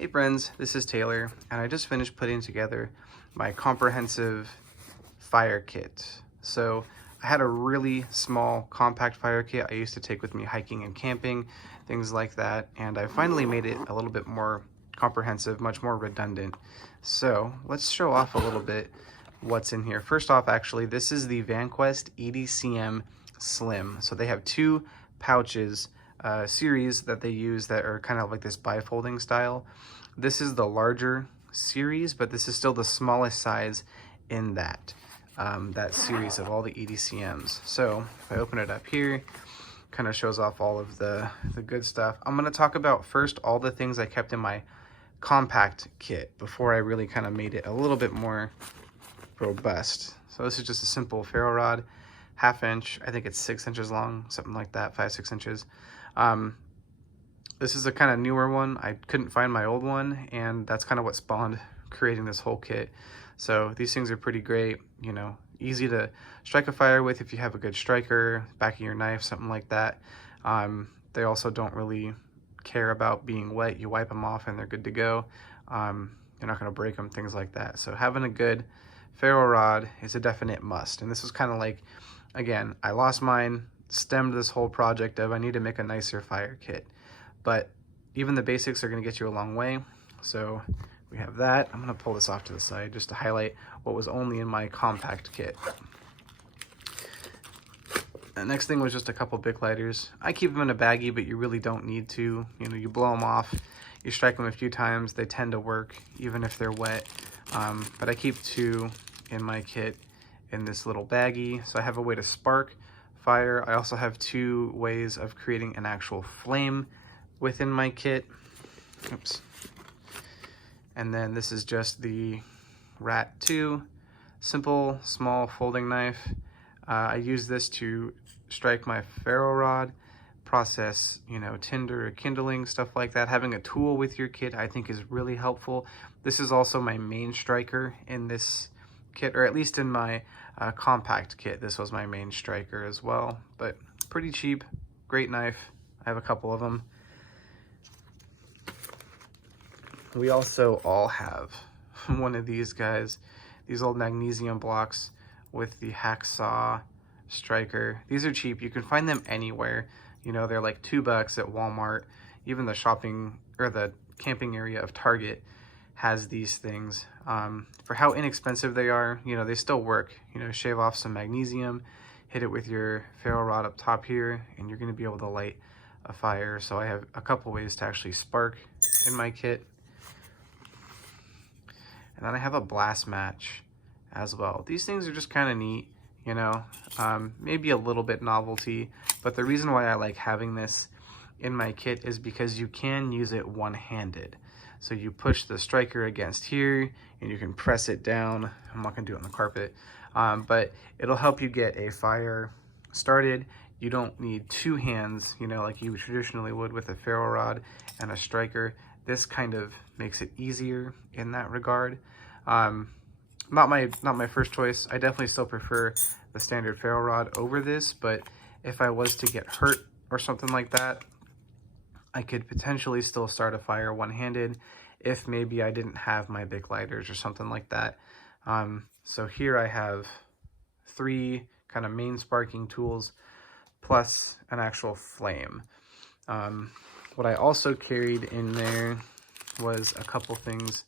Hey friends, this is Taylor, and I just finished putting together my comprehensive fire kit. So I had a really small compact fire kit I used to take with me hiking and camping, things like that, and I finally made it a little bit more comprehensive, much more redundant. So let's show off a little bit what's in here. First off, actually, this is the VanQuest EDCM Slim. So they have two pouches series that they use that are kind of like this bifolding style. This is the larger series, but this is still the smallest size in that series of all the EDCMs. So if I open it up here, kind of shows off all of the good stuff. I'm going to talk about first all the things I kept in my compact kit before I really kind of made it a little bit more robust. So this is just a simple ferro rod, 1/2 inch. I think it's 6 inches long, something like that, 5-6 inches. This is a kind of newer one. I couldn't find my old one, and that's kind of what spawned creating this whole kit. So these things are pretty great, you know, easy to strike a fire with if you have a good striker, back of your knife, something like that. They also don't really care about being wet. You wipe them off and they're good to go. You're not going to break them, things like that. So having a good ferro rod is a definite must. And this was kind of like, again, I lost mine, stemmed this whole project of I need to make a nicer fire kit. But even the basics are going to get you a long way. So we have that. I'm going to pull this off to the side just to highlight what was only in my compact kit. The next thing was just a couple Bic lighters. I keep them in a baggie, but you really don't need to. You know, you blow them off, you strike them a few times, they tend to work even if they're wet. But I keep 2 in my kit in this little baggie, so I have a way to spark fire. I also have 2 ways of creating an actual flame within my kit. Oops. And then this is just the Rat 2 simple small folding knife. I use this to strike my ferro rod, process, you know, tinder or kindling, stuff like that. Having a tool with your kit I think is really helpful. This is also my main striker in this kit, or at least in my compact kit. This was my main striker as well, but pretty cheap, great knife. I have a couple of them. We also all have one of these guys, these old magnesium blocks with the hacksaw striker. These are cheap. You can find them anywhere. You know, they're like $2 at Walmart. Even the shopping or the camping area of Target has these things. For how inexpensive they are, you know, they still work. You know, shave off some magnesium, hit it with your ferro rod up top here, and you're going to be able to light a fire. So I have a couple ways to actually spark in my kit. And then I have a blast match as well. These things are just kind of neat, you know, maybe a little bit novelty, but the reason why I like having this in my kit is because you can use it one-handed. So you push the striker against here and you can press it down. I'm not gonna do it on the carpet, but it'll help you get a fire started. You don't need 2 hands, you know, like you traditionally would with a ferro rod and a striker. This kind of makes it easier in that regard. Not my first choice. I definitely still prefer the standard ferro rod over this, but if I was to get hurt or something like that, I could potentially still start a fire one-handed if maybe I didn't have my Bic lighters or something like that. So here I have 3 kind of main sparking tools plus an actual flame. What I also carried in there was a couple things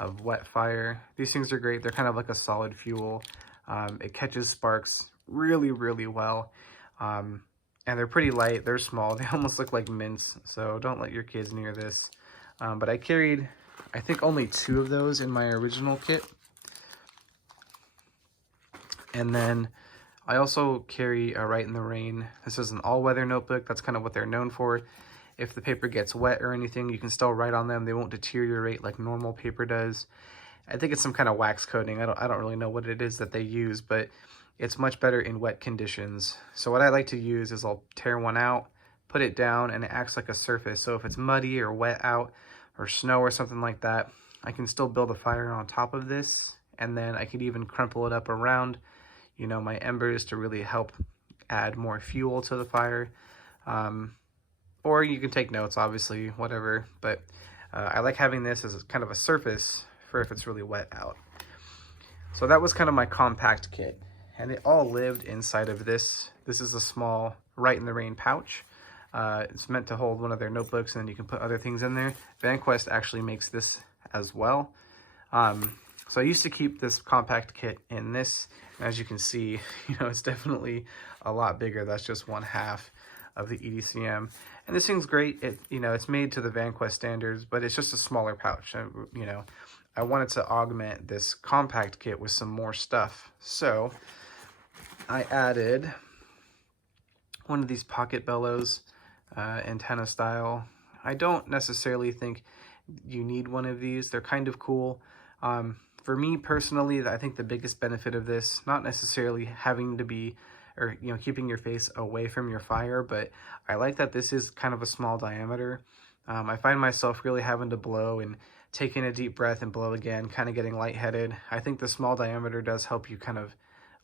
of wet fire. These things are great. They're kind of like a solid fuel. It catches sparks really, really well. And they're pretty light. They're small. They almost look like mints. So don't let your kids near this. But I carried, I think, only 2 of those in my original kit. And then I also carry a Write in the Rain. This is an all-weather notebook. That's kind of what they're known for. If the paper gets wet or anything, you can still write on them. They won't deteriorate like normal paper does. I think it's some kind of wax coating. I don't really know what it is that they use, but it's much better in wet conditions. So what I like to use is I'll tear one out, put it down, and it acts like a surface. So if it's muddy or wet out or snow or something like that, I can still build a fire on top of this. And then I could even crumple it up around, you know, my embers to really help add more fuel to the fire. Or you can take notes, obviously, whatever. But I like having this as kind of a surface for if it's really wet out. So that was kind of my compact kit, and it all lived inside of this. This is a small Right in the Rain pouch. It's meant to hold one of their notebooks, and then you can put other things in there. VanQuest actually makes this as well. So I used to keep this compact kit in this. As you can see, it's definitely a lot bigger. That's just 1/2 of the EDCM. And this thing's great. It's made to the VanQuest standards, but it's just a smaller pouch. I wanted to augment this compact kit with some more stuff. So I added one of these pocket bellows, antenna style. I don't necessarily think you need one of these. They're kind of cool. For me personally, I think the biggest benefit of this, not necessarily having to be, or keeping your face away from your fire, but I like that this is kind of a small diameter. I find myself really having to blow and taking a deep breath and blow again, kind of getting lightheaded. I think the small diameter does help you kind of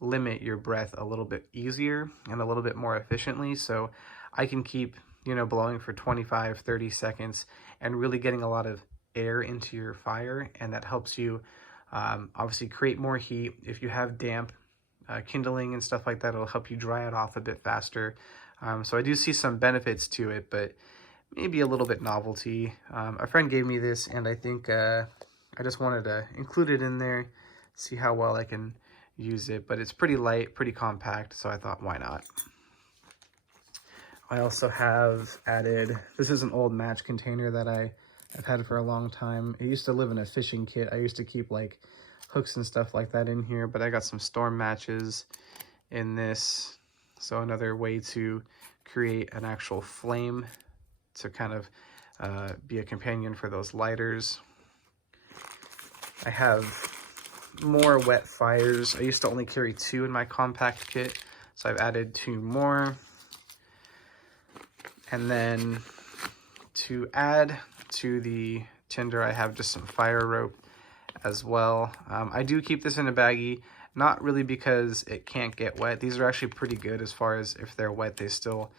limit your breath a little bit easier and a little bit more efficiently. So I can keep, blowing for 25, 30 seconds and really getting a lot of air into your fire. And that helps you obviously create more heat. If you have damp kindling and stuff like that, it'll help you dry it off a bit faster. So I do see some benefits to it, but maybe a little bit novelty. A friend gave me this, and I think I just wanted to include it in there, see how well I can use it. But it's pretty light, pretty compact, so I thought, why not? I also have added, this is an old match container that I've had for a long time. It used to live in a fishing kit. I used to keep like hooks and stuff like that in here, but I got some storm matches in this. So another way to create an actual flame to kind of be a companion for those lighters. I have more wet fires. I used to only carry 2 in my compact kit, so I've added 2 more. And then to add to the Tinder, I have just some fire rope as well. I do keep this in a baggie, not really because it can't get wet. These are actually pretty good as far as if they're wet, they still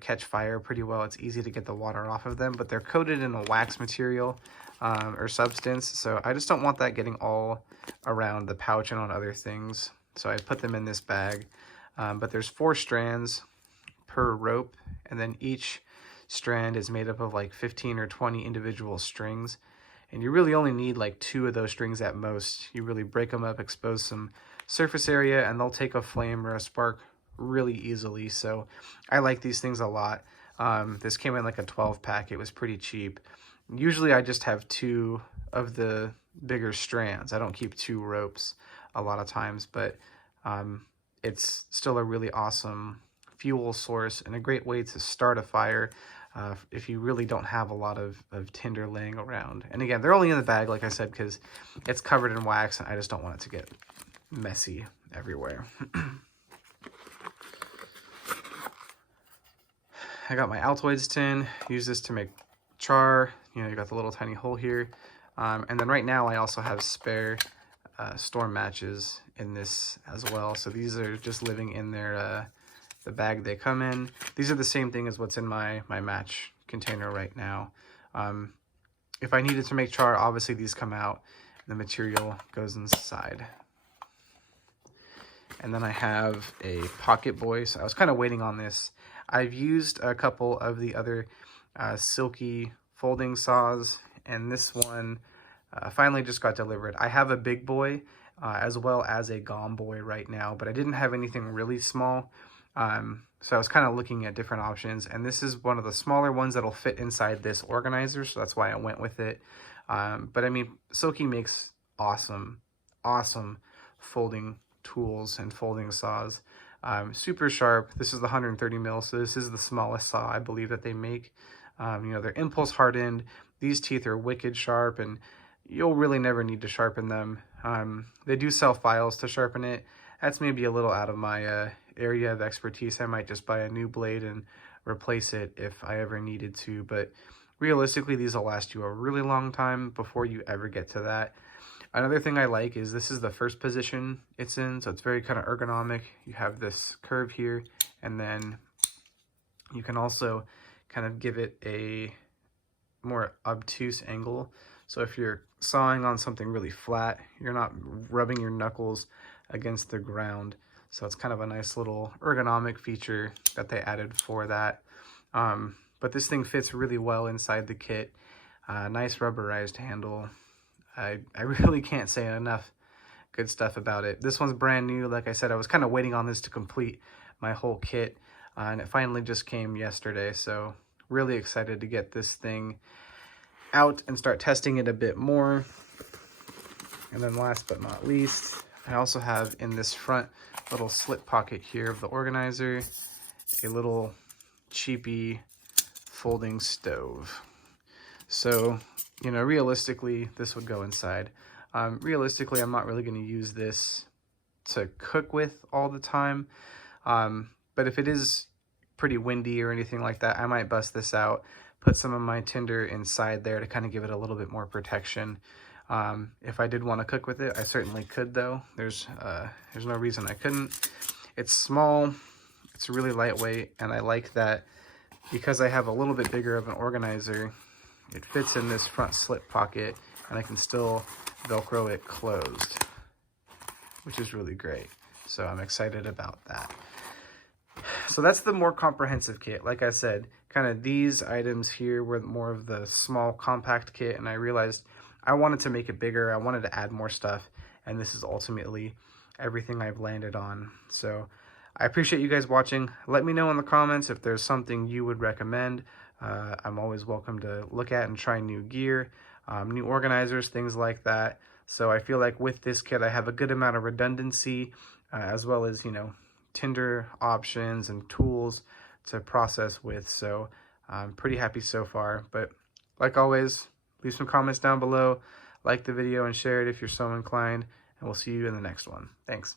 catch fire pretty well. It's easy to get the water off of them, but they're coated in a wax material or substance, so I just don't want that getting all around the pouch and on other things. So I put them in this bag, but there's 4 strands per rope, and then each strand is made up of like 15 or 20 individual strings, and you really only need like 2 of those strings at most. You really break them up, expose some surface area, and they'll take a flame or a spark really easily. So I like these things a lot. This came in like a 12-pack. It was pretty cheap. Usually I just have 2 of the bigger strands. I don't keep 2 ropes a lot of times, but it's still a really awesome fuel source and a great way to start a fire if you really don't have a lot of tinder laying around. And again, they're only in the bag, like I said, because it's covered in wax and I just don't want it to get messy everywhere. I got my Altoids tin, use this to make char. You got the little tiny hole here. And then right now I also have spare storm matches in this as well. So these are just living in their the bag they come in. These are the same thing as what's in my match container right now. If I needed to make char, obviously these come out and the material goes inside. And then I have a pocket boy. So I was kind of waiting on this. I've used a couple of the other silky folding saws, and this one finally just got delivered. I have a big boy as well as a gom boy right now, but I didn't have anything really small. So I was kind of looking at different options, and this is one of the smaller ones that'll fit inside this organizer, so that's why I went with it. But I mean, Silky makes awesome folding tools and folding saws. Super sharp. This is the 130 mil, so this is the smallest saw I believe that they make. They're impulse hardened. These teeth are wicked sharp, and you'll really never need to sharpen them. They do sell files to sharpen it. That's maybe a little out of my area of expertise. I might just buy a new blade and replace it if I ever needed to, but realistically these will last you a really long time before you ever get to that. Another thing I like is this is the first position it's in, so it's very kind of ergonomic. You have this curve here, and then you can also kind of give it a more obtuse angle. So if you're sawing on something really flat, you're not rubbing your knuckles against the ground. So it's kind of a nice little ergonomic feature that they added for that. But this thing fits really well inside the kit. Nice rubberized handle. I really can't say enough good stuff about it. This one's brand new. Like I said, I was kind of waiting on this to complete my whole kit, and it finally just came yesterday. So really excited to get this thing out and start testing it a bit more. And then last but not least, I also have in this front little slip pocket here of the organizer, a little cheapy folding stove. So, you know, realistically, this would go inside. Realistically, I'm not really going to use this to cook with all the time. But if it is pretty windy or anything like that, I might bust this out, put some of my tinder inside there to kind of give it a little bit more protection. If I did want to cook with it, I certainly could though. There's no reason I couldn't. It's small, it's really lightweight, and I like that because I have a little bit bigger of an organizer, it fits in this front slip pocket and I can still Velcro it closed, which is really great. So I'm excited about that. So that's the more comprehensive kit. Like I said, kind of these items here were more of the small compact kit, and I realized I wanted to make it bigger. I wanted to add more stuff, and this is ultimately everything I've landed on. So I appreciate you guys watching. Let me know in the comments if there's something you would recommend. I'm always welcome to look at and try new gear, new organizers, things like that. So I feel like with this kit, I have a good amount of redundancy, as well as, you know, tinder options and tools to process with. So I'm pretty happy so far. But like always, leave some comments down below, like the video and share it if you're so inclined, and we'll see you in the next one. Thanks.